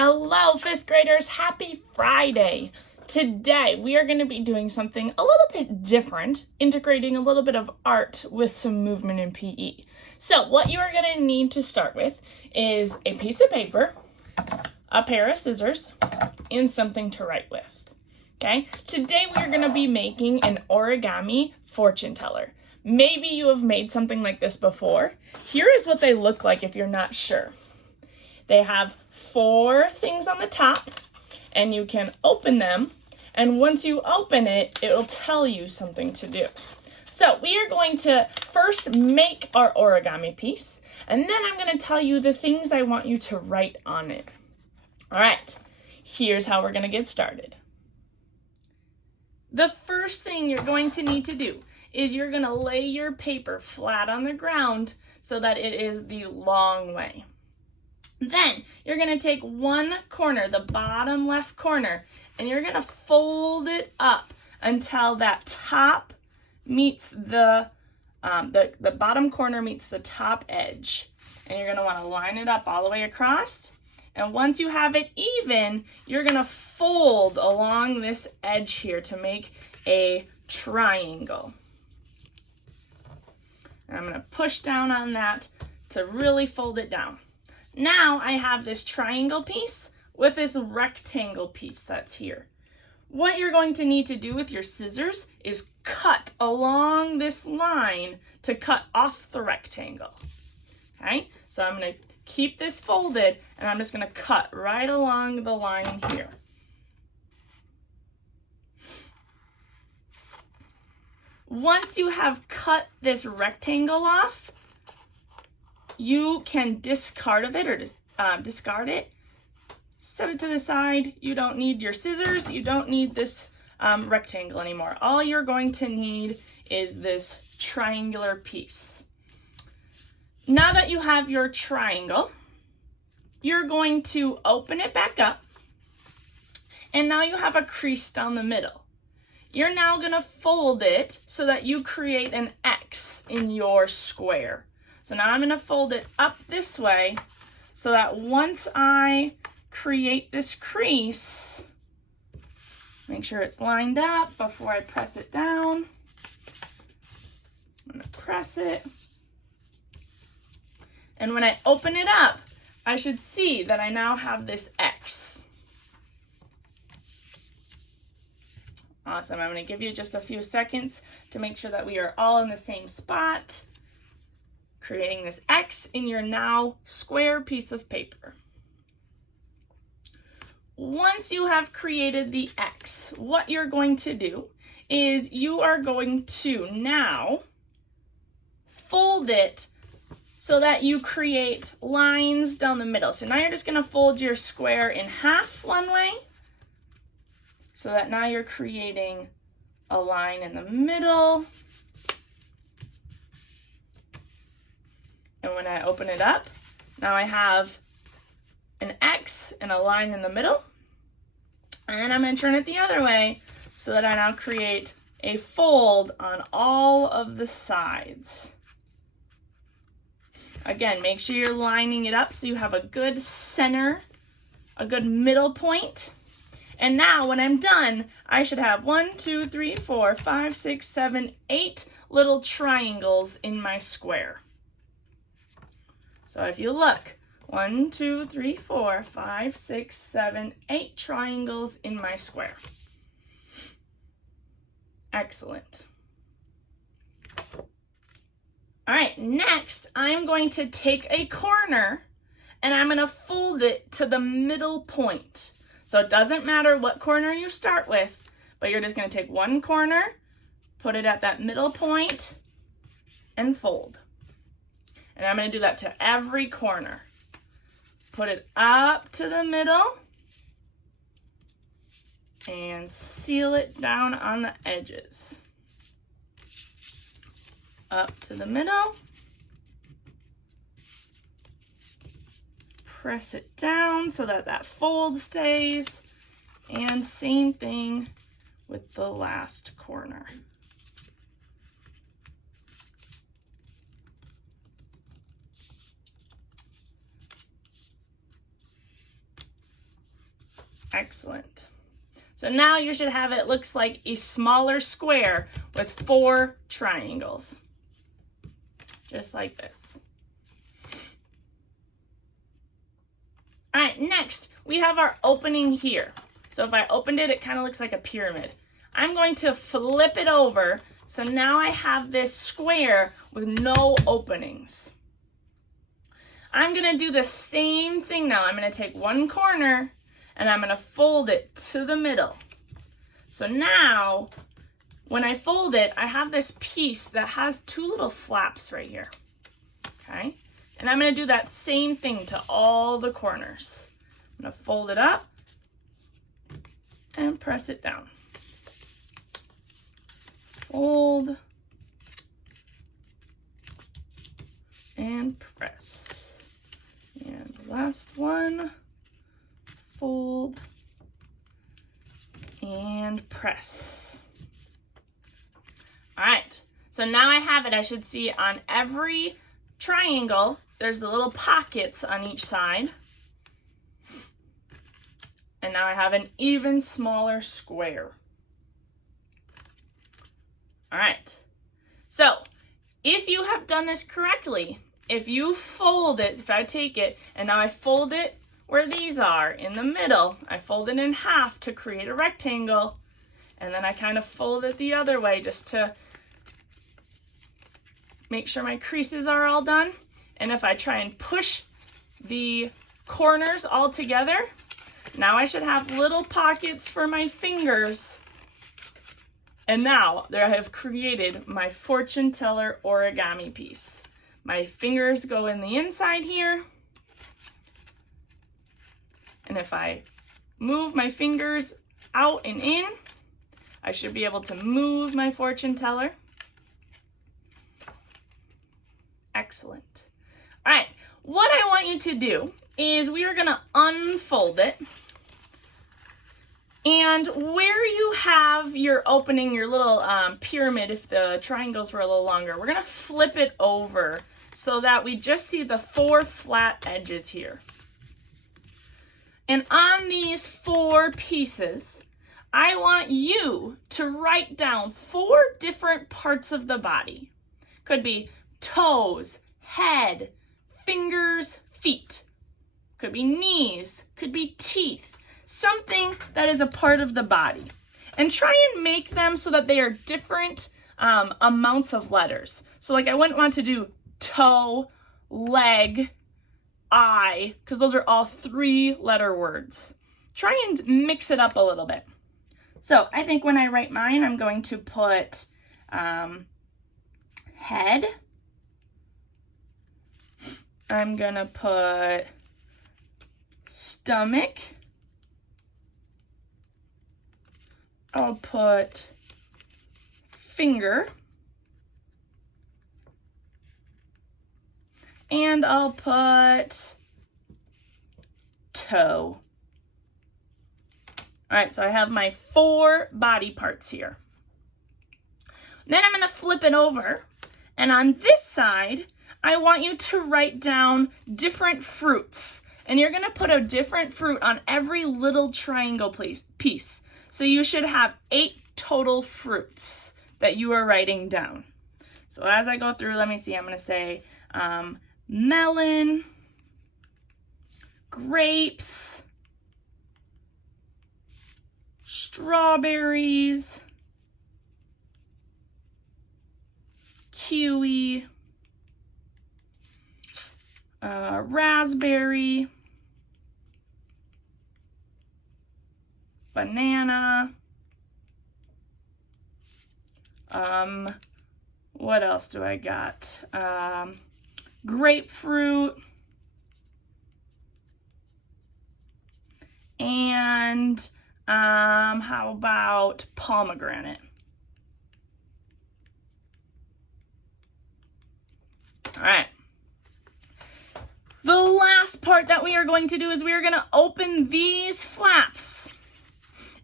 Hello, fifth graders. Happy Friday. Today, we are going to be doing something a little bit different, integrating a little bit of art with some movement in PE. So what you are going to need to start with is a piece of paper, a pair of scissors, and something to write with. Okay? Today, we are going to be making an origami fortune teller. Maybe you have made something like this before. Here is what they look like if you're not sure. They have 4 things on the top, and you can open them, and once you open it, it will tell you something to do. So we are going to first make our origami piece, and then I'm going to tell you the things I want you to write on it. All right, here's how we're going to get started. The first thing you're going to need to do is you're going to lay your paper flat on the ground so that it is the long way. Then you're going to take one corner, the bottom left corner, and you're going to fold it up until that top meets the bottom corner meets the top edge. And you're going to want to line it up all the way across. And once you have it even, you're going to fold along this edge here to make a triangle. And I'm going to push down on that to really fold it down. Now I have this triangle piece with this rectangle piece that's here. What you're going to need to do with your scissors is cut along this line to cut off the rectangle. Okay, so I'm going to keep this folded and I'm just going to cut right along the line here. Once you have cut this rectangle off, you can discard of it or discard it. Set it to the side. You don't need your scissors. You don't need this rectangle anymore. All you're going to need is this triangular piece. Now that you have your triangle, you're going to open it back up. And now you have a crease down the middle. You're now going to fold it so that you create an X in your square. So now I'm going to fold it up this way so that once I create this crease, make sure it's lined up before I press it down. I'm going to press it. And when I open it up, I should see that I now have this X. Awesome. I'm going to give you just a few seconds to make sure that we are all in the same spot, creating this X in your now square piece of paper. Once you have created the X, what you're going to do is you are going to now fold it so that you create lines down the middle. So now you're just going to fold your square in half one way, so that now you're creating a line in the middle. And when I open it up, now I have an X and a line in the middle. And I'm going to turn it the other way so that I now create a fold on all of the sides. Again, make sure you're lining it up so you have a good center, a good middle point. And now when I'm done, I should have 1, 2, 3, 4, 5, 6, 7, 8 little triangles in my square. So if you look, 1, 2, 3, 4, 5, 6, 7, 8 triangles in my square. Excellent. All right, next I'm going to take a corner and I'm going to fold it to the middle point. So it doesn't matter what corner you start with, but you're just going to take one corner, put it at that middle point, and fold. And I'm going to do that to every corner. Put it up to the middle and seal it down on the edges. Up to the middle. Press it down so that that fold stays. And same thing with the last corner. Excellent. So now you should have it looks like a smaller square with 4 triangles. Just like this. All right, next we have our opening here. So if I opened it, it kind of looks like a pyramid. I'm going to flip it over, so now I have this square with no openings. I'm going to do the same thing now. I'm going to take one corner and I'm going to fold it to the middle. So now, when I fold it, I have this piece that has 2 little flaps right here. Okay? And I'm going to do that same thing to all the corners. I'm going to fold it up and press it down. Fold and press. And the last one, fold and press. All right, so now I have it. I should see on every triangle, there's the little pockets on each side. And now I have an even smaller square. All right, so if you have done this correctly, if you fold it, if I take it and now I fold it where these are in the middle, I fold it in half to create a rectangle, and then I kind of fold it the other way just to make sure my creases are all done. And if I try and push the corners all together, now I should have little pockets for my fingers. And now there I have created my fortune teller origami piece. My fingers go in the inside here. And if I move my fingers out and in, I should be able to move my fortune teller. Excellent. All right, what I want you to do is we are gonna unfold it. And where you have your opening, your little pyramid, if the triangles were a little longer, we're gonna flip it over so that we just see the 4 flat edges here. And on these 4 pieces, I want you to write down 4 different parts of the body. Could be toes, head, fingers, feet. Could be knees, could be teeth. Something that is a part of the body. And try and make them so that they are different amounts of letters. So like I wouldn't want to do toe, leg, eye, because those are all 3-letter words. Try and mix it up a little bit. So I think when I write mine, I'm going to put head. I'm gonna put stomach. I'll put finger. And I'll put toe. All right, so I have my 4 body parts here. Then I'm gonna flip it over, and on this side, I want you to write down different fruits. And you're gonna put a different fruit on every little triangle piece. So you should have 8 total fruits that you are writing down. So as I go through, let me see, I'm gonna say melon, grapes, strawberries, kiwi, raspberry, banana, what else do I got? Grapefruit, and how about pomegranate? All right. The last part that we are going to do is we are going to open these flaps.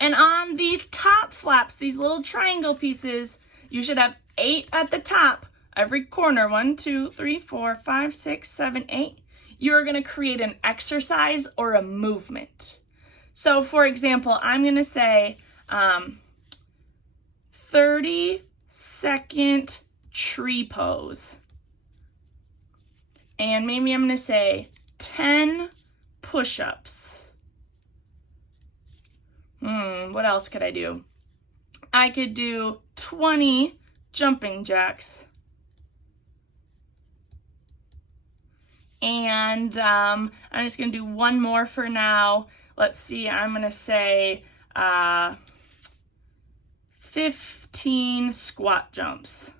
And on these top flaps, these little triangle pieces, you should have 8 at the top, every corner, 1, 2, 3, 4, 5, 6, 7, 8. You are going to create an exercise or a movement. So for example, I'm going to say 30-second tree pose. And maybe I'm going to say 10 push-ups. What else could I do? I could do 20 jumping jacks. And I'm just going to do one more for now. Let's see, I'm going to say 15 squat jumps.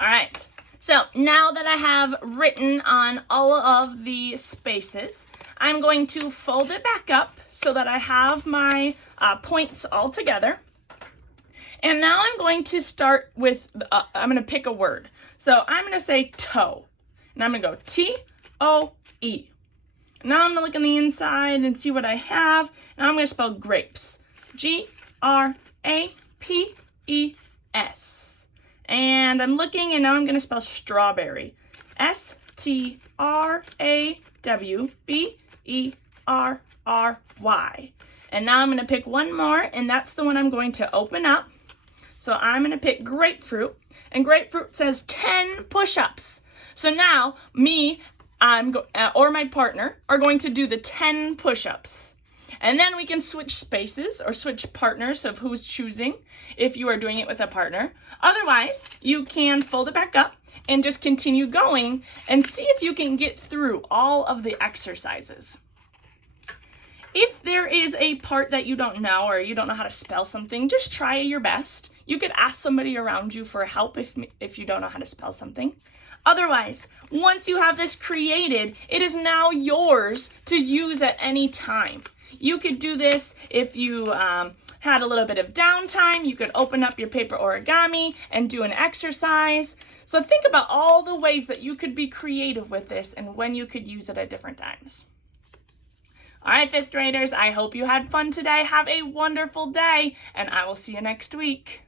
All right, so now that I have written on all of the spaces, I'm going to fold it back up so that I have my points all together. And now I'm going to start with, I'm going to pick a word. So I'm going to say toe. And I'm going to go T-O-E. Now I'm going to look on the inside and see what I have. And I'm going to spell grapes. G-R-A-P-E-S. And I'm looking, and now I'm going to spell strawberry. S-T-R-A-W-B-E-R-R-Y. And now I'm going to pick one more, and that's the one I'm going to open up. So I'm going to pick grapefruit, and grapefruit says 10 push-ups. So now me or my partner are going to do the 10 push-ups. And then we can switch spaces or switch partners of who's choosing if you are doing it with a partner. Otherwise, you can fold it back up and just continue going and see if you can get through all of the exercises. If there is a part that you don't know or you don't know how to spell something, just try your best. You could ask somebody around you for help if you don't know how to spell something. Otherwise, once you have this created, it is now yours to use at any time. You could do this if you had a little bit of downtime. You could open up your paper origami and do an exercise. So think about all the ways that you could be creative with this and when you could use it at different times. All right, fifth graders, I hope you had fun today. Have a wonderful day, and I will see you next week.